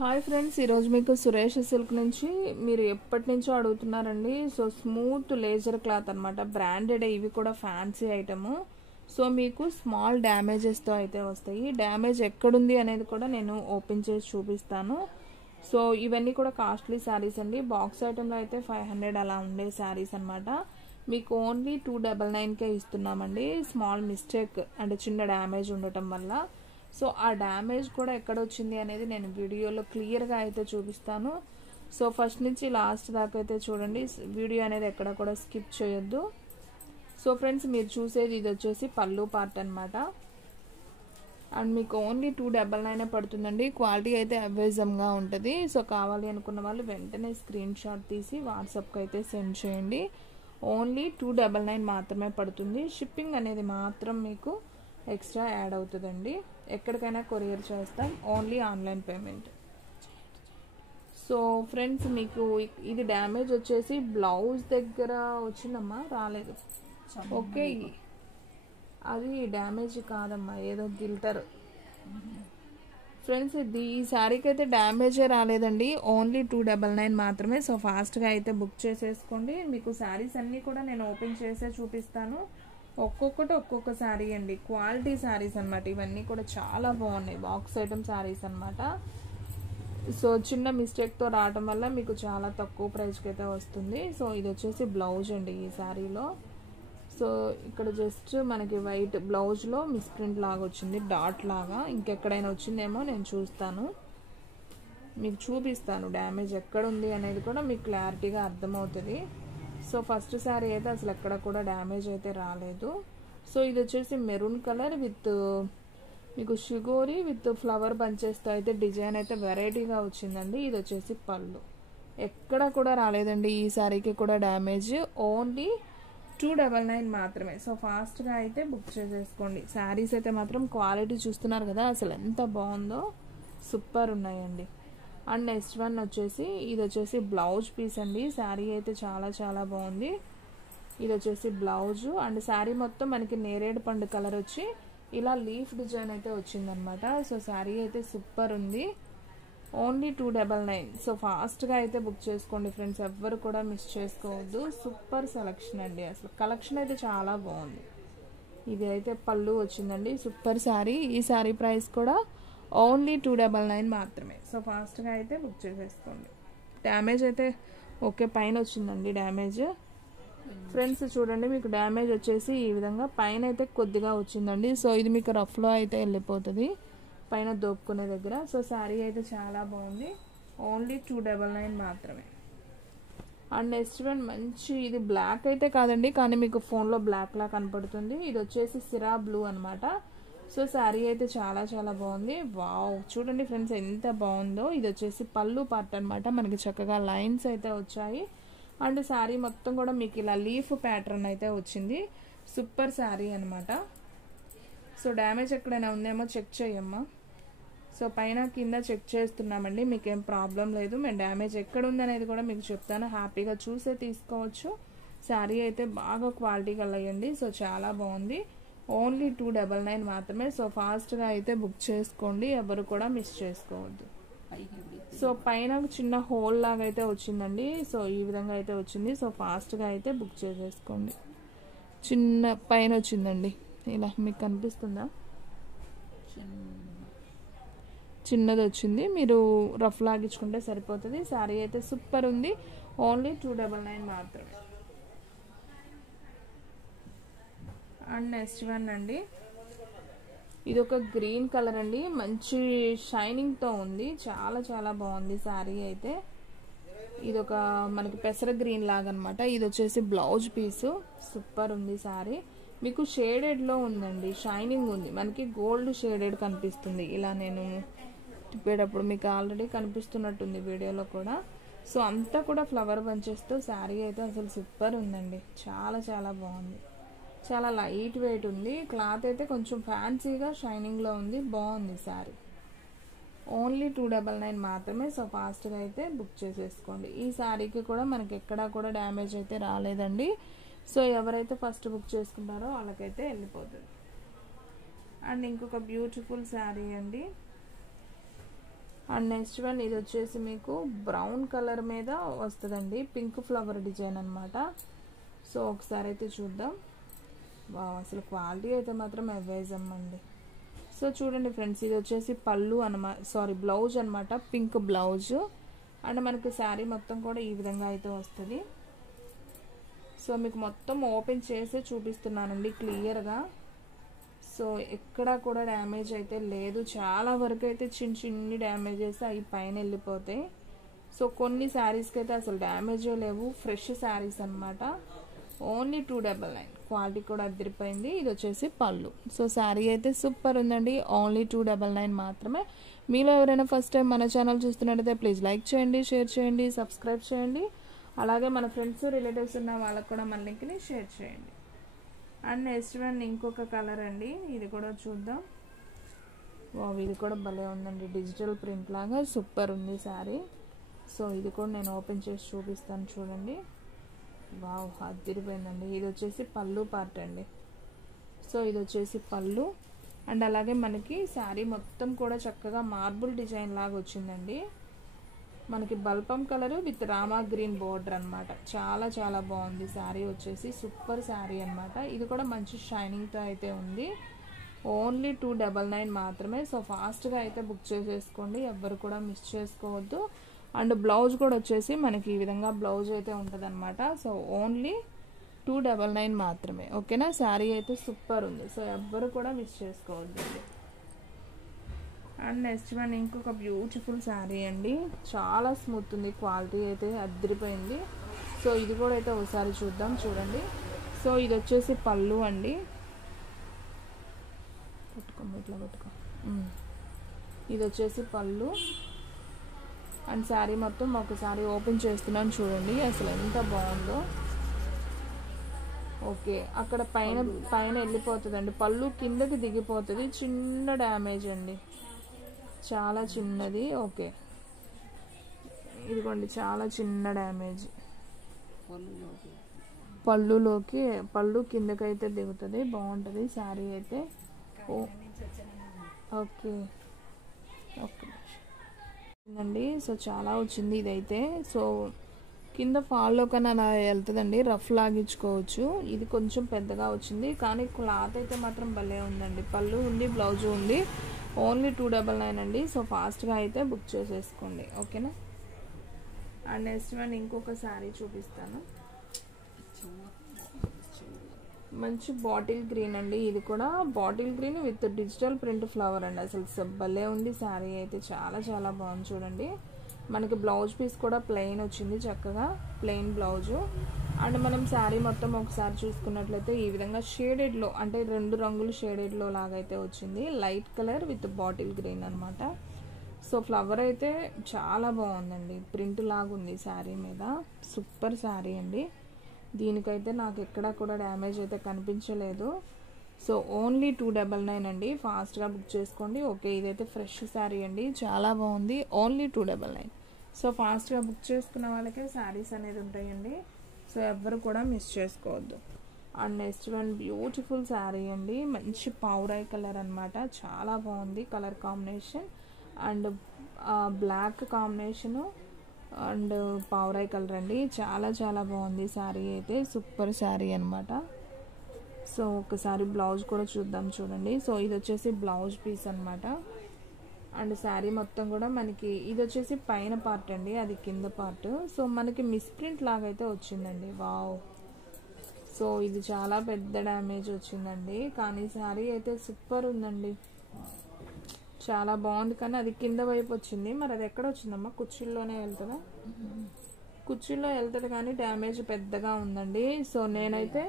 Hi friends, ఈరోజు మీకు Suresh silk నుంచి మీరు ఎప్పటి నుంచో అడుగుతున్నారండి. సో స్మూత్ లేజర్ క్లాత్ అనమాట, బ్రాండెడ్. ఇవి కూడా ఫ్యాన్సీ ఐటము. సో మీకు స్మాల్ డ్యామేజెస్తో అయితే వస్తాయి. డ్యామేజ్ ఎక్కడుంది అనేది కూడా నేను ఓపెన్ చేసి చూపిస్తాను. సో ఇవన్నీ కూడా కాస్ట్లీ శారీస్ అండి. బాక్స్ ఐటెంలో అయితే 500 అలా ఉండే శారీస్ అనమాట. మీకు ఓన్లీ 299కే ఇస్తున్నామండి. స్మాల్ మిస్టేక్ అంటే చిన్న డ్యామేజ్ ఉండటం వల్ల. సో ఆ డ్యామేజ్ కూడా ఎక్కడ వచ్చింది అనేది నేను వీడియోలో క్లియర్గా అయితే చూపిస్తాను. సో ఫస్ట్ నుంచి లాస్ట్ దాకా అయితే చూడండి. వీడియో అనేది ఎక్కడ కూడా స్కిప్ చేయొద్దు. సో ఫ్రెండ్స్, మీరు చూసేది ఇది వచ్చేసి పళ్ళు పార్ట్ అనమాట. అండ్ మీకు ఓన్లీ 299 పడుతుందండి. క్వాలిటీ అయితే అవైజంగా ఉంటుంది. సో కావాలి అనుకున్న వాళ్ళు వెంటనే స్క్రీన్ షాట్ తీసి వాట్సాప్కి అయితే సెండ్ చేయండి. ఓన్లీ 299 మాత్రమే పడుతుంది. షిప్పింగ్ అనేది మాత్రం మీకు ఎక్స్ట్రా యాడ్ అవుతుందండి. ఎక్కడికైనా కొరియర్ చేస్తాం, only online payment. So friends, మీకు ఇది డ్యామేజ్ వచ్చేసి బ్లౌజ్ దగ్గర వచ్చిందమ్మా, రాలేదు. ఓకే, అది డ్యామేజ్ కాదమ్మా, ఏదో గిల్టర్. ఫ్రెండ్స్, ఈ శారీకి అయితే డ్యామేజే రాలేదండి. ఓన్లీ 299 మాత్రమే. సో ఫాస్ట్గా అయితే బుక్ చేసేసుకోండి. మీకు శారీస్ అన్నీ కూడా నేను ఓపెన్ చేసే చూపిస్తాను. ఒక్కొక్కటి ఒక్కొక్క శారీ అండి. క్వాలిటీ శారీస్ అనమాట. ఇవన్నీ కూడా చాలా బాగున్నాయి. బాక్స్ ఐటమ్ శారీస్ అనమాట. సో చిన్న మిస్టేక్తో రావడం వల్ల మీకు చాలా తక్కువ ప్రైస్కి అయితే వస్తుంది. సో ఇది వచ్చేసి బ్లౌజ్ అండి ఈ శారీలో. సో ఇక్కడ జస్ట్ మనకి వైట్ బ్లౌజ్లో మిస్ప్రింట్ లాగా వచ్చింది, డాట్ లాగా. ఇంకెక్కడైనా వచ్చిందేమో నేను చూస్తాను, మీకు చూపిస్తాను. డ్యామేజ్ ఎక్కడ ఉంది అనేది కూడా మీకు క్లారిటీగా అర్థమవుతుంది. సో ఫస్ట్ శారీ అయితే అసలు ఎక్కడ కూడా డ్యామేజ్ అయితే రాలేదు. సో ఇది వచ్చేసి మెరూన్ కలర్ విత్ మీకు షిగోరి విత్ ఫ్లవర్ బంచెస్తో అయితే డిజైన్ అయితే వెరైటీగా వచ్చిందండి. ఇది వచ్చేసి పళ్ళు. ఎక్కడ కూడా రాలేదండి ఈ శారీకి కూడా డ్యామేజ్. ఓన్లీ 299 మాత్రమే. సో ఫాస్ట్గా అయితే బుక్ చేసేసుకోండి. శారీస్ అయితే మాత్రం క్వాలిటీ చూస్తున్నారు కదా, అసలు ఎంత బాగుందో, సూపర్ ఉన్నాయండి. అండ్ నెక్స్ట్ వన్ వచ్చేసి ఇది వచ్చేసి బ్లౌజ్ పీస్ అండి. శారీ అయితే చాలా చాలా బాగుంది. ఇది వచ్చేసి బ్లౌజ్. అండ్ శారీ మొత్తం మనకి నేరేడు పండు కలర్ వచ్చి ఇలా లీఫ్ డిజైన్ అయితే వచ్చిందనమాట. సో శారీ అయితే సూపర్ ఉంది. ఓన్లీ 299. సో ఫాస్ట్గా అయితే బుక్ చేసుకోండి ఫ్రెండ్స్, ఎవ్వరు కూడా మిస్ చేసుకోవద్దు. సూపర్ సెలెక్షన్ అండి, అసలు కలెక్షన్ అయితే చాలా బాగుంది. ఇది అయితే పళ్ళు వచ్చిందండి. సూపర్ శారీ. ఈ శారీ ప్రైస్ కూడా ఓన్లీ 299 మాత్రమే. సో ఫాస్ట్గా అయితే బుక్ చేసేసుకోండి. డ్యామేజ్ అయితే ఓకే, పైన వచ్చిందండి డ్యామేజ్. ఫ్రెండ్స్ చూడండి, మీకు డ్యామేజ్ వచ్చేసి ఈ విధంగా పైన అయితే కొద్దిగా వచ్చిందండి. సో ఇది మీకు రఫ్లో అయితే వెళ్ళిపోతుంది పైన దోపుకునే దగ్గర. సో శారీ అయితే చాలా బాగుంది. ఓన్లీ 299 మాత్రమే. అండ్ నెక్స్ట్ వన్ మంచి, ఇది బ్లాక్ అయితే కాదండి, కానీ మీకు ఫోన్లో బ్లాక్ లా కనపడుతుంది. ఇది వచ్చేసి సిరా బ్లూ అనమాట. సో శారీ అయితే చాలా చాలా బాగుంది. వావ్, చూడండి ఫ్రెండ్స్ ఎంత బాగుందో. ఇది వచ్చేసి పళ్ళు పార్ట్ అనమాట. మనకి చక్కగా లైన్స్ అయితే వచ్చాయి. అండ్ శారీ మొత్తం కూడా మీకు ఇలా లీఫ్ ప్యాటర్న్ అయితే వచ్చింది. సూపర్ శారీ అనమాట. సో డ్యామేజ్ ఎక్కడైనా ఉందేమో చెక్ చేయమ్మా. సో పైన కింద చెక్ చేస్తున్నామండి, మీకేం ప్రాబ్లం లేదు. మేము డ్యామేజ్ ఎక్కడ ఉందనేది కూడా మీకు చెప్తాను, హ్యాపీగా చూసే తీసుకోవచ్చు. శారీ అయితే బాగా క్వాలిటీ కలయండి. సో చాలా బాగుంది. ఓన్లీ 299 మాత్రమే. సో ఫాస్ట్గా అయితే బుక్ చేసుకోండి, ఎవరు కూడా మిస్ చేసుకోవద్దు. సో పైన చిన్న హోల్ లాగా అయితే వచ్చిందండి. సో ఈ విధంగా అయితే వచ్చింది. సో ఫాస్ట్గా అయితే బుక్ చేసేసుకోండి. చిన్న పైన వచ్చిందండి, ఇలా మీకు కనిపిస్తుందా, చిన్నది వచ్చింది. మీరు రఫ్ లాగించుకుంటే సరిపోతుంది. శారీ అయితే సూపర్ ఉంది. ఓన్లీ 299 మాత్రమే. అండ్ నెక్స్ట్ వన్ అండి, ఇది ఒక గ్రీన్ కలర్ అండి, మంచి షైనింగ్తో ఉంది. చాలా చాలా బాగుంది శారీ అయితే. ఇది ఒక మనకి పెసర గ్రీన్ లాగా అనమాట. ఇది వచ్చేసి బ్లౌజ్ పీసు. సూపర్ ఉంది శారీ. మీకు షేడెడ్లో ఉందండి, షైనింగ్ ఉంది. మనకి గోల్డ్ షేడెడ్ కనిపిస్తుంది. ఇలా నేను తిప్పేటప్పుడు మీకు ఆల్రెడీ కనిపిస్తున్నట్టుంది వీడియోలో కూడా. సో అంతా కూడా ఫ్లవర్ బంచెస్తో శారీ అయితే అసలు సూపర్ ఉందండి. చాలా చాలా బాగుంది. చాలా లైట్ వెయిట్ ఉంది. క్లాత్ అయితే కొంచెం ఫ్యాన్సీగా షైనింగ్లో ఉంది. బాగుంది శారీ. ఓన్లీ 299 మాత్రమే. సో ఫాస్ట్గా అయితే బుక్ చేసేసుకోండి. ఈ శారీకి కూడా మనకి ఎక్కడా కూడా డ్యామేజ్ అయితే రాలేదండి. సో ఎవరైతే ఫస్ట్ బుక్ చేసుకుంటారో వాళ్ళకైతే వెళ్ళిపోతుంది. అండ్ ఇంకొక బ్యూటిఫుల్ శారీ అండి. అండ్ నెక్స్ట్ వన్ ఇది వచ్చేసి మీకు బ్రౌన్ కలర్ మీద వస్తుందండి, పింక్ ఫ్లవర్ డిజైన్ అనమాట. సో ఒకసారి అయితే చూద్దాం. అసలు క్వాలిటీ అయితే మాత్రం అవేజం అండి. సో చూడండి ఫ్రెండ్స్, ఇది వచ్చేసి పళ్ళు బ్లౌజ్ అనమాట, పింక్ బ్లౌజ్. అండ్ మనకి శారీ మొత్తం కూడా ఈ విధంగా అయితే వస్తుంది. సో మీకు మొత్తం ఓపెన్ చేసి చూపిస్తున్నానండి క్లియర్గా. సో ఎక్కడా కూడా డ్యామేజ్ అయితే లేదు, చాలా వరకు అయితే చిన్ని డ్యామేజెస్ అవి పైన వెళ్ళిపోతాయి. సో కొన్ని శారీస్కి అయితే అసలు డ్యామేజే లేవు, ఫ్రెష్ శారీస్ అనమాట. ఓన్లీ 299, క్వాలిటీ కూడా అదిరిపోయింది. ఇది వచ్చేసి పళ్ళు. సో శారీ అయితే సూపర్ ఉందండి, ఓన్లీ 299 మాత్రమే. మీలో ఎవరైనా ఫస్ట్ టైం మన ఛానల్ చూస్తున్నట్టయితే ప్లీజ్ లైక్ చేయండి, షేర్ చేయండి, సబ్స్క్రైబ్ చేయండి. అలాగే మన ఫ్రెండ్స్ రిలేటివ్స్ ఉన్న వాళ్ళకు కూడా మన లింక్ని షేర్ చేయండి. అండ్ నెక్స్ట్ వన్ ఇంకొక కలర్ అండి, ఇది కూడా చూద్దాం. ఇది కూడా భలే ఉందండి, డిజిటల్ ప్రింట్ లాగా సూపర్ ఉంది శారీ. సో ఇది కూడా నేను ఓపెన్ చేసి చూపిస్తాను చూడండి. అదిరిపోయిందండి. ఇది వచ్చేసి పళ్ళు పార్ట్ అండి. సో ఇది వచ్చేసి పళ్ళు. అండ్ అలాగే మనకి శారీ మొత్తం కూడా చక్కగా మార్బుల్ డిజైన్ లాగా వచ్చిందండి. మనకి బల్పం colour with Rama green border అనమాట. చాలా చాలా బాగుంది శారీ వచ్చేసి, సూపర్ శారీ అనమాట. ఇది కూడా మంచి షైనింగ్తో అయితే ఉంది. ఓన్లీ 299 మాత్రమే. సో ఫాస్ట్గా అయితే బుక్ చేసేసుకోండి, ఎవ్వరు కూడా మిస్ చేసుకోవద్దు. అండ్ బ్లౌజ్ కూడా వచ్చేసి మనకి ఈ విధంగా బ్లౌజ్ అయితే ఉంటుంది అనమాట. సో ఓన్లీ 299 మాత్రమే. ఓకేనా, శారీ అయితే సూపర్ ఉంది. సో ఎవ్వరు కూడా మిస్ చేసుకోవద్దు. అండ్ నెక్స్ట్ వన్ ఇంకొక బ్యూటిఫుల్ శారీ అండి, చాలా స్మూత్ ఉంది, క్వాలిటీ అయితే అదిరిపోయింది. సో ఇది కూడా అయితే ఒకసారి చూద్దాం చూడండి. సో ఇది వచ్చేసి పళ్ళు అండి. ఇట్లా పెట్టుకో. ఇది వచ్చేసి పళ్ళు. అండ్ శారీ మొత్తం ఒకసారి ఓపెన్ చేస్తున్నాను చూడండి, అసలు ఎంత బాగుందో. ఓకే, అక్కడ పైన వెళ్ళిపోతుందండి, పళ్ళు కిందకి దిగిపోతుంది, చిన్న డ్యామేజ్ అండి, చాలా చిన్నది. ఓకే, ఇదిగోండి చాలా చిన్న డ్యామేజ్, పళ్ళు కిందకైతే దిగుతుంది, బాగుంటుంది శారీ అయితే. ఓకే అండి. సో చాలా వచ్చింది ఇదైతే. సో కింద ఫాల్లో కన్నా అలా వెళ్తుందండి, రఫ్ లాగించుకోవచ్చు. ఇది కొంచెం పెద్దగా వచ్చింది, కానీ క్లాత్ అయితే మాత్రం భలే ఉందండి. పళ్ళు ఉంది, బ్లౌజ్ ఉంది. ఓన్లీ 299 అండి. సో ఫాస్ట్గా అయితే బుక్ చేసేసుకోండి. ఓకేనా. అండ్ నెక్స్ట్ వన్ ఇంకొక శారీ చూపిస్తాను, మంచి బాటిల్ గ్రీన్ అండి. ఇది కూడా bottle green with digital print flower అండి. అసలు భలే ఉంది శారీ అయితే, చాలా చాలా బాగుంది చూడండి. మనకి బ్లౌజ్ పీస్ కూడా ప్లెయిన్ వచ్చింది, చక్కగా ప్లెయిన్ బ్లౌజు. అండ్ మనం శారీ మొత్తం ఒకసారి చూసుకున్నట్లయితే ఈ విధంగా షేడెడ్లో, అంటే 2 రంగులు షేడెడ్లో లాగైతే వచ్చింది, light colour with bottle green అనమాట. సో ఫ్లవర్ అయితే చాలా బాగుందండి, ప్రింట్ లాగుంది శారీ మీద, సూపర్ శారీ అండి. దీనికైతే నాకు ఎక్కడా కూడా డ్యామేజ్ అయితే కనిపించలేదు. సో ఓన్లీ 299 అండి, ఫాస్ట్గా బుక్ చేసుకోండి. ఓకే, ఇదైతే ఫ్రెష్ శారీ అండి, చాలా బాగుంది, ఓన్లీ 299. సో ఫాస్ట్గా బుక్ చేసుకున్న వాళ్ళకే శారీస్ అనేది ఉంటాయండి. సో ఎవ్వరు కూడా మిస్ చేసుకోవద్దు. And next one beautiful sari అండి, మంచి పౌరాయి కలర్ అనమాట, చాలా బాగుంది colour combination. And black combination and పౌరాయి కలర్ అండి, చాలా చాలా బాగుంది శారీ అయితే, సూపర్ శారీ అనమాట. సో ఒకసారి బ్లౌజ్ కూడా చూద్దాం చూడండి. సో ఇది వచ్చేసి బ్లౌజ్ పీస్ అనమాట. అండ్ శారీ మొత్తం కూడా మనకి ఇది వచ్చేసి పైన పార్ట్ అండి, అది కింద పార్ట్. సో మనకి మిస్ప్రింట్ లాగైతే వచ్చిందండి. వావ్, సో ఇది చాలా పెద్ద డ్యామేజ్ వచ్చిందండి, కానీ శారీ అయితే సూపర్ ఉందండి, చాలా బాగుంది. కానీ అది కింద వైపు వచ్చింది, మరి అది ఎక్కడ వచ్చిందమ్మా, కుర్చీల్లోనే వెళ్తుందా? కుర్చీల్లో వెళ్తుంది, కానీ డ్యామేజ్ పెద్దగా ఉందండి. సో నేనైతే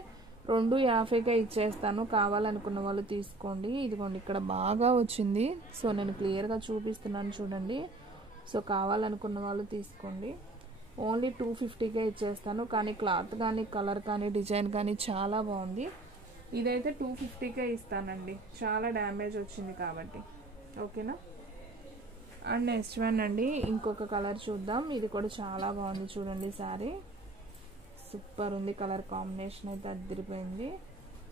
250కే ఇచ్చేస్తాను, కావాలనుకున్న వాళ్ళు తీసుకోండి. ఇదిగోండి ఇక్కడ బాగా వచ్చింది, సో నేను క్లియర్గా చూపిస్తున్నాను చూడండి. సో కావాలనుకున్న వాళ్ళు తీసుకోండి, ఓన్లీ 250కే ఇచ్చేస్తాను. కానీ క్లాత్ కానీ కలర్ కానీ డిజైన్ కానీ చాలా బాగుంది. ఇదైతే 250కే ఇస్తానండి, చాలా డ్యామేజ్ వచ్చింది కాబట్టి. ఓకేనా. అండ్ నెక్స్ట్ వన్ అండి ఇంకొక కలర్ చూద్దాం, ఇది కూడా చాలా బాగుంది చూడండి శారీ, సూపర్ ఉంది, కలర్ కాంబినేషన్ అయితే అదిరిపోయింది.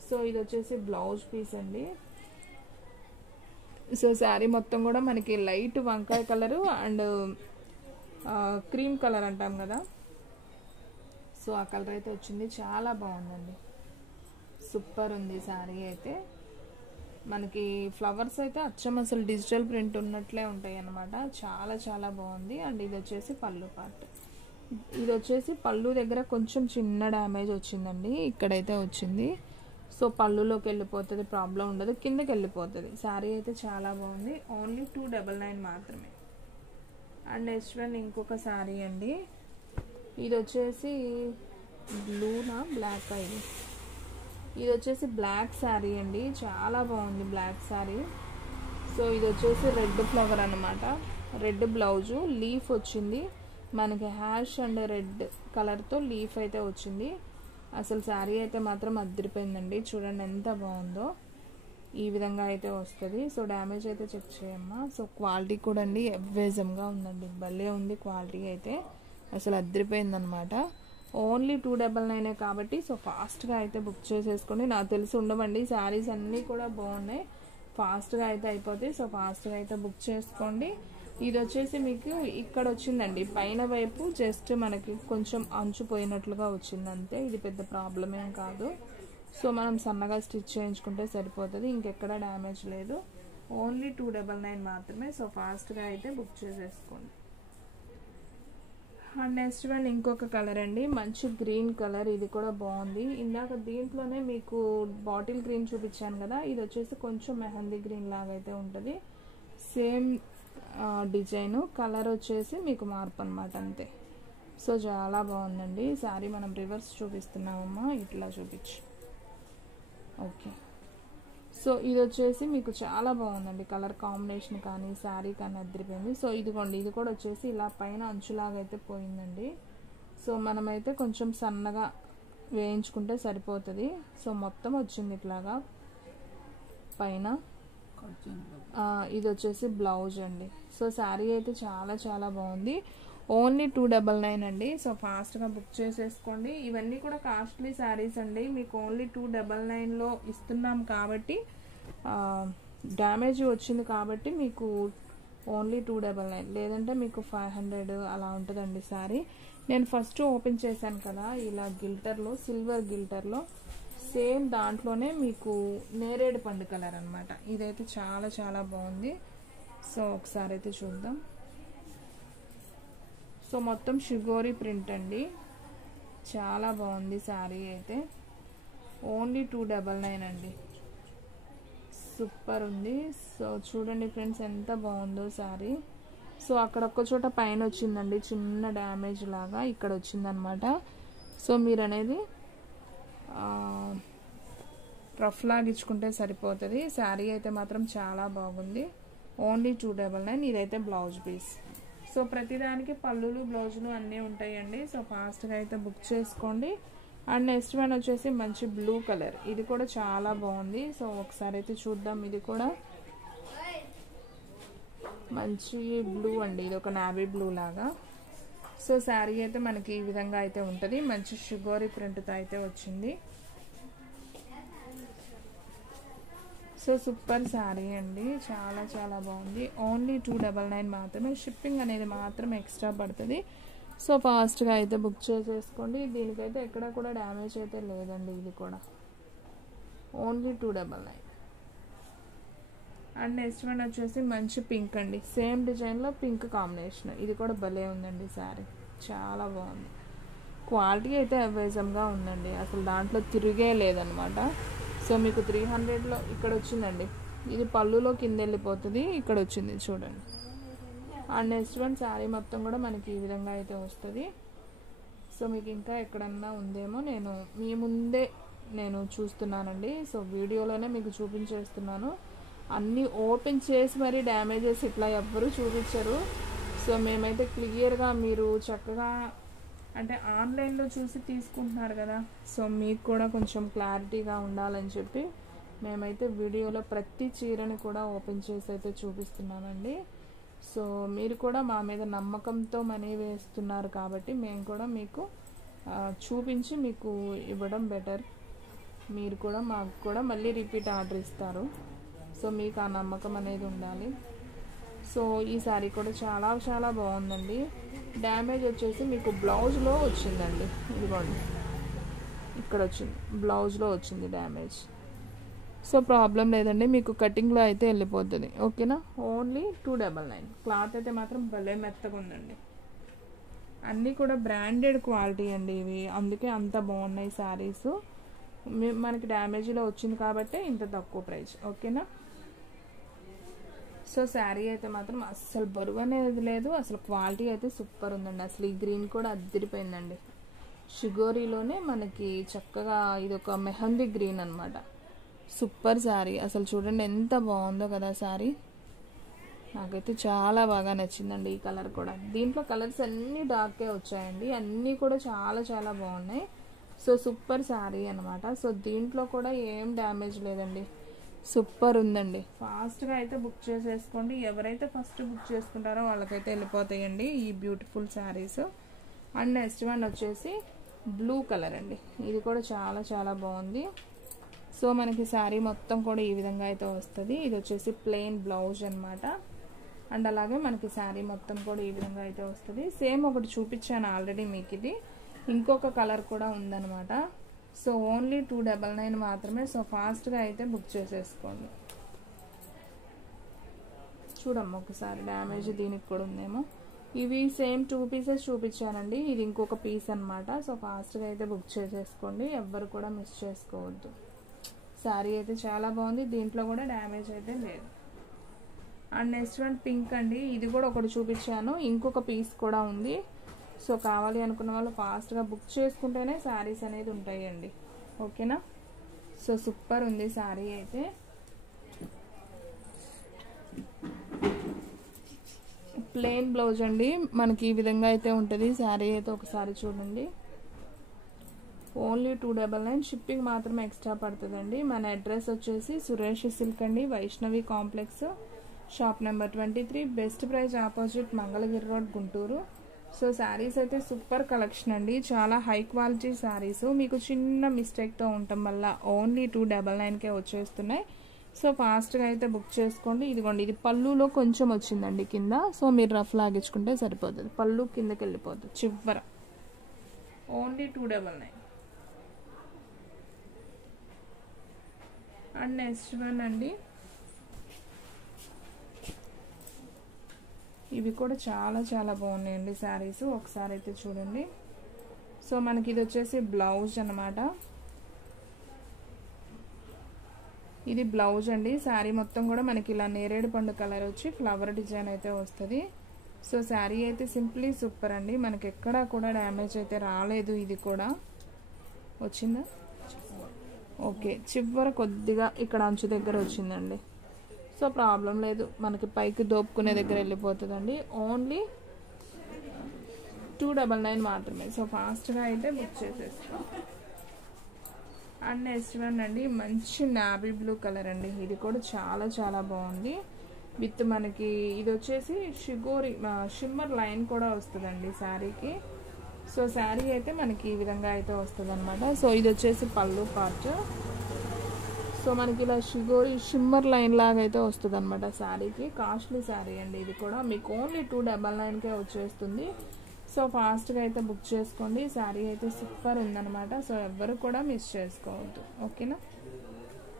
సో ఇది వచ్చేసి బ్లౌజ్ పీస్ అండి. సో శారీ మొత్తం కూడా మనకి లైట్ వంకాయ కలరు అండ్ క్రీమ్ కలర్ అంటాం కదా, సో ఆ కలర్ అయితే వచ్చింది. చాలా బాగుందండి, సూపర్ ఉంది శారీ అయితే. మనకి ఫ్లవర్స్ అయితే అచ్చం అసలు డిజిటల్ ప్రింట్ ఉన్నట్లే ఉంటాయి అన్నమాట. చాలా చాలా బాగుంది. అండ్ ఇది వచ్చేసి పళ్ళు పార్ట్. ఇది వచ్చేసి పళ్ళు దగ్గర కొంచెం చిన్న డ్యామేజ్ వచ్చిందండి, ఇక్కడైతే వచ్చింది. సో పళ్ళులోకి వెళ్ళిపోతుంది, ప్రాబ్లం ఉండదు, కిందకి వెళ్ళిపోతుంది. శారీ అయితే చాలా బాగుంది. ఓన్లీ 299 మాత్రమే. అండ్ నెక్స్ట్ వన్ ఇంకొక శారీ అండి. ఇది వచ్చేసి బ్లూనా బ్లాక్ ఇది. ఇది వచ్చేసి బ్లాక్ శారీ అండి, చాలా బాగుంది బ్లాక్ శారీ. సో ఇది వచ్చేసి రెడ్ ఫ్లవర్ అనమాట, రెడ్ బ్లౌజు, లీఫ్ వచ్చింది మనకి, హ్యాష్ అండ్ రెడ్ కలర్తో లీఫ్ అయితే వచ్చింది. అసలు శారీ అయితే మాత్రం అదిరిపోయిందండి, చూడండి ఎంత బాగుందో. ఈ విధంగా అయితే వస్తుంది. సో డ్యామేజ్ అయితే చెక్ చేయమ్మా. సో క్వాలిటీ కూడా అండి అవేజంగా ఉందండి, భలే ఉంది క్వాలిటీ అయితే, అసలు అదిరిపోయిందనమాట. ఓన్లీ 299 కాబట్టి సో ఫాస్ట్గా అయితే బుక్ చేసేసుకోండి. నాకు తెలిసి ఉండవండి, శారీస్ అన్నీ కూడా బాగున్నాయి, ఫాస్ట్గా అయితే అయిపోతాయి. సో ఫాస్ట్గా అయితే బుక్ చేసుకోండి. ఇది వచ్చేసి మీకు ఇక్కడ వచ్చిందండి, పైన వైపు జస్ట్ మనకి కొంచెం అంచు పోయినట్లుగా వచ్చింది అంతే, ఇది పెద్ద ప్రాబ్లం ఏం కాదు. సో మనం సన్నగా స్టిచ్ చేయించుకుంటే సరిపోతుంది, ఇంకెక్కడ డ్యామేజ్ లేదు. ఓన్లీ 299 మాత్రమే. సో ఫాస్ట్గా అయితే బుక్ చేసేసుకోండి. అండ్ నెక్స్ట్ వన్ ఇంకొక కలర్ అండి, మంచి గ్రీన్ కలర్, ఇది కూడా బాగుంది. ఇందాక దీంట్లోనే మీకు బాటిల్ గ్రీన్ చూపించాను కదా, ఇది వచ్చేసి కొంచెం మెహందీ గ్రీన్ లాగా అయితే ఉంటుంది. సేమ్ డిజైన్, కలర్ వచ్చేసి మీకు మార్పు అనమాట అంతే. సో చాలా బాగుందండి శారీ. మనం రివర్స్ చూపిస్తున్నామమ్మా, ఇట్లా చూపించు. ఓకే, సో ఇది వచ్చేసి మీకు చాలా బాగుందండి, కలర్ కాంబినేషన్ కానీ శారీ కానీ అదిరిపోయింది. సో ఇదిగోండి, ఇది కూడా వచ్చేసి ఇలా పైన అంచులాగా అయితే పోయిందండి. సో మనమైతే కొంచెం సన్నగా వేయించుకుంటే సరిపోతుంది. సో మొత్తం వచ్చింది ఇట్లాగా పైన. ఇది వచ్చేసి బ్లౌజ్ అండి. సో శారీ అయితే చాలా చాలా బాగుంది. ఓన్లీ 299 అండి. సో ఫాస్ట్గా బుక్ చేసేసుకోండి. ఇవన్నీ కూడా కాస్ట్లీ శారీస్ అండి, మీకు ఓన్లీ 299లో ఇస్తున్నాం కాబట్టి, డ్యామేజ్ వచ్చింది కాబట్టి మీకు ఓన్లీ 299, లేదంటే మీకు 500 అలా ఉంటుందండి శారీ. నేను ఫస్ట్ ఓపెన్ చేశాను కదా ఇలా గిల్టర్లో, సిల్వర్ గిల్టర్లో, సేమ్ దాంట్లోనే మీకు నేరేడు పండు కలర్ అనమాట. ఇదైతే చాలా చాలా బాగుంది. సో ఒకసారి అయితే చూద్దాం. సో మొత్తం షిగోరి ప్రింట్ అండి, చాలా బాగుంది శారీ అయితే. ఓన్లీ 299 అండి, సూపర్ ఉంది. సో చూడండి ఫ్రెండ్స్ ఎంత బాగుందో శారీ. సో అక్కడ ఒక్క చోట పైన వచ్చిందండి చిన్న డ్యామేజ్ లాగా, ఇక్కడ వచ్చిందనమాట. సో మీరు అనేది రఫ్ లాగిచ్చుకుంటే సరిపోతుంది. శారీ అయితే మాత్రం చాలా బాగుంది. ఓన్లీ 299. ఇదైతే బ్లౌజ్ పీస్. సో ప్రతిదానికి పళ్ళులు బ్లౌజులు అన్నీ ఉంటాయండి. సో ఫాస్ట్గా అయితే బుక్ చేసుకోండి. అండ్ నెక్స్ట్ వన్ వచ్చేసి మంచి బ్లూ కలర్, ఇది కూడా చాలా బాగుంది. సో ఒకసారి అయితే చూద్దాం. ఇది కూడా మంచి బ్లూ అండి, ఇది ఒక నావీ బ్లూ లాగా. సో శారీ అయితే మనకి ఈ విధంగా అయితే ఉంటుంది, మంచి షుగోరీ ప్రింట్తో అయితే వచ్చింది. సో సూపర్ శారీ అండి, చాలా చాలా బాగుంది. ఓన్లీ 299 మాత్రమే, షిప్పింగ్ అనేది మాత్రం ఎక్స్ట్రా పడుతుంది. సో ఫాస్ట్గా అయితే బుక్ చేసేసుకోండి. దీనికైతే ఎక్కడ కూడా డ్యామేజ్ అయితే లేదండి, ఇది కూడా ఓన్లీ 299. అండ్ నెక్స్ట్ వన్ వచ్చేసి మంచి పింక్ అండి, సేమ్ డిజైన్లో పింక్ కాంబినేషన్, ఇది కూడా భలే ఉందండి శారీ, చాలా బాగుంది. క్వాలిటీ అయితే అవేజంగా ఉందండి, అసలు దాంట్లో తిరిగే లేదనమాట. సో మీకు 300లో ఇక్కడ వచ్చిందండి, ఇది పళ్ళులో కింద వెళ్ళిపోతుంది, ఇక్కడ వచ్చింది చూడండి. అండ్ నెక్స్ట్ వన్ శారీ మొత్తం కూడా మనకి ఈ విధంగా అయితే వస్తుంది. సో మీకు ఇంకా ఎక్కడన్నా ఉందేమో, నేను మీ ముందే నేను చూస్తున్నానండి. సో వీడియోలోనే మీకు చూపించేస్తున్నాను, అన్నీ ఓపెన్ చేసి మరీ డ్యామేజెస్ ఇట్లా ఎవ్వరూ చూపించరు. సో మేమైతే క్లియర్గా, మీరు చక్కగా అంటే ఆన్లైన్లో చూసి తీసుకుంటున్నారు కదా, సో మీకు కూడా కొంచెం క్లారిటీగా ఉండాలని చెప్పి మేమైతే వీడియోలో ప్రతి చీరని కూడా ఓపెన్ చేసి అయితే చూపిస్తున్నానండి. సో మీరు కూడా మా మీద నమ్మకంతో మనీ వేస్తున్నారు కాబట్టి మేము కూడా మీకు చూపించి మీకు ఇవ్వడం బెటర్. మీరు కూడా మాకు కూడా మళ్ళీ రిపీట్ ఆర్డర్ ఇస్తారు. సో మీకు ఆ నమ్మకం అనేది ఉండాలి. సో ఈ శారీ కూడా చాలా చాలా బాగుందండి. డ్యామేజ్ వచ్చేసి మీకు బ్లౌజ్లో వచ్చిందండి, ఇదిగోండి ఇక్కడ వచ్చింది, బ్లౌజ్లో వచ్చింది డ్యామేజ్. సో ప్రాబ్లం లేదండి, మీకు కటింగ్లో అయితే వెళ్ళిపోతుంది. ఓకేనా, ఓన్లీ 299. క్లాత్ అయితే మాత్రం భలే మెత్తగా ఉందండి. అన్నీ కూడా బ్రాండెడ్ క్వాలిటీ అండి ఇవి, అందుకే అంత బాగున్నాయి శారీస్. మనకి డ్యామేజ్లో వచ్చింది కాబట్టి ఇంత తక్కువ ప్రైస్. ఓకేనా, సో శారీ అయితే మాత్రం అస్సలు బరువు అనేది లేదు, అసలు క్వాలిటీ అయితే సూపర్ ఉందండి. అసలు ఈ గ్రీన్ కూడా అద్దరిపోయిందండి. షిగోరీలోనే మనకి చక్కగా ఇది ఒక మెహందీ గ్రీన్ అనమాట. సూపర్ శారీ, అసలు చూడండి ఎంత బాగుందో కదా శారీ. నాకైతే చాలా బాగా నచ్చిందండి ఈ కలర్ కూడా. దీంట్లో కలర్స్ అన్నీ డార్కే వచ్చాయండి, అన్నీ కూడా చాలా చాలా బాగున్నాయి. సో సూపర్ శారీ అనమాట. సో దీంట్లో కూడా ఏం డ్యామేజ్ లేదండి, సూపర్ ఉందండి. ఫాస్ట్గా అయితే బుక్ చేసేసుకోండి. ఎవరైతే ఫస్ట్ బుక్ చేసుకుంటారో వాళ్ళకైతే వెళ్ళిపోతాయండి ఈ beautiful saris. And next one వచ్చేసి బ్లూ కలర్ అండి, ఇది కూడా చాలా చాలా బాగుంది. సో మనకి శారీ మొత్తం కూడా ఈ విధంగా అయితే వస్తుంది. ఇది వచ్చేసి ప్లెయిన్ బ్లౌజ్ అనమాట. అండ్ అలాగే మనకి శారీ మొత్తం కూడా ఈ విధంగా అయితే వస్తుంది. సేమ్ ఒకటి చూపించాను ఆల్రెడీ మీకు, ఇది ఇంకొక కలర్ కూడా ఉందన్నమాట. సో ఓన్లీ 299 మాత్రమే. సో ఫాస్ట్గా అయితే బుక్ చేసేసుకోండి. చూడమ్మ ఒకసారి, డ్యామేజ్ దీనికి కూడా ఉందేమో. ఇవి సేమ్ 2 పీసెస్ చూపించానండి, ఇది ఇంకొక పీస్ అనమాట. సో ఫాస్ట్గా అయితే బుక్ చేసేసుకోండి, ఎవ్వరు కూడా మిస్ చేసుకోవద్దు. శారీ అయితే చాలా బాగుంది, దీంట్లో కూడా డ్యామేజ్ అయితే లేదు. అండ్ నెక్స్ట్ వన్ పింక్ అండి, ఇది కూడా ఒకటి చూపించాను, ఇంకొక పీస్ కూడా ఉంది. సో కావాలి అనుకున్న వాళ్ళు ఫాస్ట్గా బుక్ చేసుకుంటేనే శారీస్ అనేది ఉంటాయండి. ఓకేనా, సో సూపర్ ఉంది శారీ అయితే. ప్లెయిన్ బ్లౌజ్ అండి, మనకి ఈ విధంగా అయితే ఉంటుంది శారీ అయితే. ఒకసారి చూడండి, ఓన్లీ 299. షిప్పింగ్ మాత్రం ఎక్స్ట్రా పడుతుందండి. మన అడ్రస్ వచ్చేసి సురేష్ సిల్క్ అండి, Vaishnavi complex, shop number 23, best praise opposite, Mangalagiri road, Guntur. So saris అయితే సూపర్ కలెక్షన్ అండి, చాలా హై క్వాలిటీ శారీస్. మీకు చిన్న మిస్టేక్తో ఉండటం వల్ల ఓన్లీ 299కే వచ్చేస్తున్నాయి. సో ఫాస్ట్గా అయితే బుక్ చేసుకోండి. ఇదిగోండి, ఇది పళ్ళులో కొంచెం వచ్చిందండి కింద, సో మీరు రఫ్ లాగించుకుంటే సరిపోతుంది. పళ్ళు కిందకి వెళ్ళిపోతుంది చివర. ఓన్లీ 299. అండ్ నెక్స్ట్ వన్ అండి, ఇవి కూడా చాలా చాలా బాగున్నాయండి శారీస్. ఒకసారి అయితే చూడండి. సో మనకి ఇది వచ్చేసి బ్లౌజ్ అనమాట, ఇది బ్లౌజ్ అండి. శారీ మొత్తం కూడా మనకి ఇలా నేరేడు పండు కలర్ వచ్చి ఫ్లవర్ డిజైన్ అయితే వస్తుంది. సో శారీ అయితే సింప్లీ సూపర్ అండి, మనకి ఎక్కడా కూడా డ్యామేజ్ అయితే రాలేదు. ఇది కూడా వచ్చిందా, ఓకే, చివర కొద్దిగా ఇక్కడ అంచు దగ్గర వచ్చిందండి. సో ప్రాబ్లం లేదు, మనకి పైకి దోపుకునే దగ్గర వెళ్ళిపోతుందండి. ఓన్లీ 299 మాత్రమే. సో ఫాస్ట్గా అయితే బుక్ చేసేస్తాం. అండ్ నెక్స్ట్ వన్ అండి, మంచి నావీ బ్లూ కలర్ అండి, ఇది కూడా చాలా చాలా బాగుంది. విత్ మనకి ఇది వచ్చేసి షిగోరి షిమ్మర్ లైన్ కూడా వస్తుందండి శారీకి. సో శారీ అయితే మనకి ఈ విధంగా అయితే వస్తుంది అనమాట. సో ఇది వచ్చేసి పళ్ళు పార్ట్. సో మనకి ఇలా షిమ్మర్ లైన్ లాగా అయితే వస్తుంది అనమాట శారీకి. కాస్ట్లీ శారీ అండి ఇది కూడా, మీకు ఓన్లీ 299కే వచ్చేస్తుంది. సో ఫాస్ట్గా అయితే బుక్ చేసుకోండి. శారీ అయితే సూపర్ ఉందన్నమాట. సో ఎవ్వరు కూడా మిస్ చేసుకోవద్దు. ఓకేనా,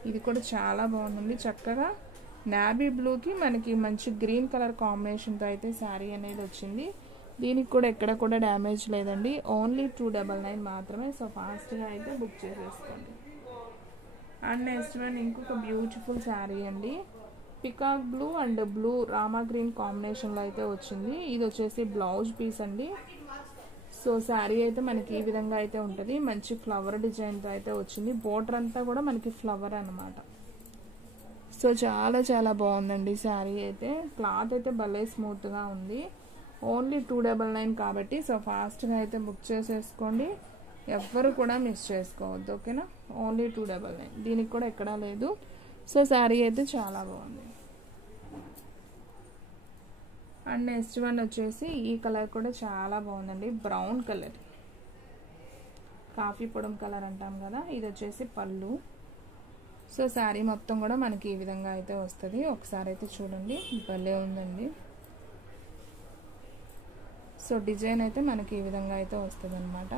ఇది కూడా చాలా బాగుంది. చక్కగా నావీ బ్లూకి మనకి మంచి గ్రీన్ కలర్ కాంబినేషన్తో అయితే శారీ అనేది వచ్చింది. దీనికి కూడా ఎక్కడ కూడా డ్యామేజ్ లేదండి, ఓన్లీ 299 మాత్రమే. సో ఫాస్ట్గా అయితే బుక్ చేసేసుకోండి. అండ్ నెక్స్ట్ వన్ ఇంకొక బ్యూటిఫుల్ శారీ అండి, peacock blue and blue Rama green కాంబినేషన్లో అయితే వచ్చింది. ఇది వచ్చేసి బ్లౌజ్ పీస్ అండి. సో శారీ అయితే మనకి ఈ విధంగా అయితే ఉంటుంది, మంచి ఫ్లవర్ డిజైన్తో అయితే వచ్చింది. బోర్డర్ అంతా కూడా మనకి ఫ్లవర్ అనమాట. సో చాలా చాలా బాగుందండి శారీ అయితే. క్లాత్ అయితే భలే స్మూత్గా ఉంది. ఓన్లీ 299 కాబట్టి సో ఫాస్ట్గా అయితే బుక్ చేసేసుకోండి, ఎవ్వరు కూడా మిస్ చేసుకోవద్దు. ఓకేనా, ఓన్లీ 299, దీనికి కూడా ఎక్కడా లేదు. సో శారీ అయితే చాలా బాగుంది. అండ్ నెక్స్ట్ వన్ వచ్చేసి ఈ కలర్ కూడా చాలా బాగుందండి, బ్రౌన్ కలర్, కాఫీ పొడం కలర్ అంటాం కదా. ఇది వచ్చేసి పళ్ళు. సో శారీ మొత్తం కూడా మనకి ఈ విధంగా అయితే వస్తుంది. ఒకసారి అయితే చూడండి, భలే ఉందండి. సో డిజైన్ అయితే మనకి ఈ విధంగా అయితే వస్తుంది అనమాట.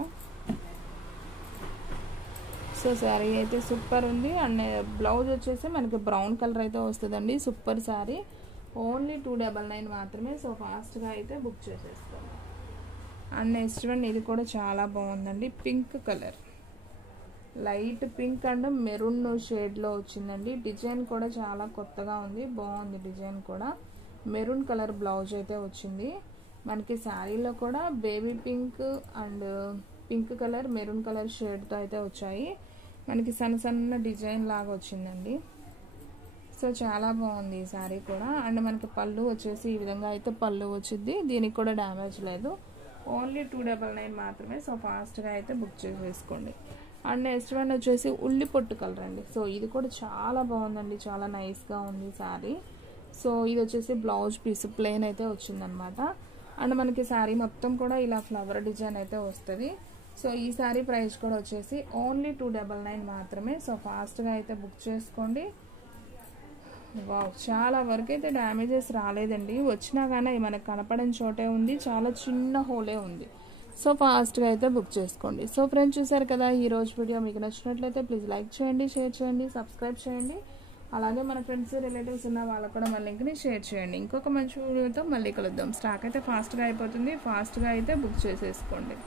సో శారీ అయితే సూపర్ ఉంది. అండ్ బ్లౌజ్ వచ్చేసి మనకి బ్రౌన్ కలర్ అయితే వస్తుందండి. సూపర్ శారీ, ఓన్లీ 299 మాత్రమే. సో ఫాస్ట్గా అయితే బుక్ చేసేస్తాము. అండ్ నెక్స్ట్ వన్ ఇది కూడా చాలా బాగుందండి. Pink colour, light pink and maroon షేడ్లో వచ్చిందండి. డిజైన్ కూడా చాలా కొత్తగా ఉంది, బాగుంది డిజైన్ కూడా. మెరూన్ కలర్ బ్లౌజ్ అయితే వచ్చింది మనకి. శారీలో కూడా baby pink and pink colour, maroon colour షేడ్తో అయితే వచ్చాయి మనకి. సన్న సన్న డిజైన్ లాగా వచ్చిందండి. సో చాలా బాగుంది ఈ శారీ కూడా. అండ్ మనకి పళ్ళు వచ్చేసి ఈ విధంగా అయితే పళ్ళు వచ్చింది. దీనికి కూడా డ్యామేజ్ లేదు, ఓన్లీ 299 మాత్రమే. సో ఫాస్ట్గా అయితే బుక్ చేసేసుకోండి. అండ్ నెక్స్ట్ వన్ వచ్చేసి ఉల్లి పొట్టు కలర్ అండి. సో ఇది కూడా చాలా బాగుందండి, చాలా నైస్గా ఉంది శారీ. సో ఇది వచ్చేసి బ్లౌజ్ పీస్ ప్లెయిన్ అయితే వచ్చిందనమాట. అండ్ మనకి శారీ మొత్తం కూడా ఇలా ఫ్లవర్ డిజైన్ అయితే వస్తుంది. సో ఈ శారీ ప్రైస్ కూడా వచ్చేసి ఓన్లీ 299 మాత్రమే. సో ఫాస్ట్గా అయితే బుక్ చేసుకోండి. వావ్, చాలా వరకు అయితే డ్యామేజెస్ రాలేదండి. వచ్చినా కానీ మనకు కనపడని చోటే ఉంది, చాలా చిన్న హోలే ఉంది. సో ఫాస్ట్గా అయితే బుక్ చేసుకోండి. సో ఫ్రెండ్స్, చూసారు కదా ఈరోజు వీడియో. మీకు నచ్చినట్లయితే ప్లీజ్ లైక్ చేయండి, షేర్ చేయండి, సబ్స్క్రైబ్ చేయండి. అలాగే మన ఫ్రెండ్స్, రిలేటివ్స్ ఉన్న వాళ్ళకు కూడా మన లింక్ని షేర్ చేయండి. ఇంకొక మంచి వీడియోతో మళ్ళీ కలుద్దాం. స్టాక్ అయితే ఫాస్ట్గా అయిపోతుంది, ఫాస్ట్గా అయితే బుక్ చేసేసుకోండి.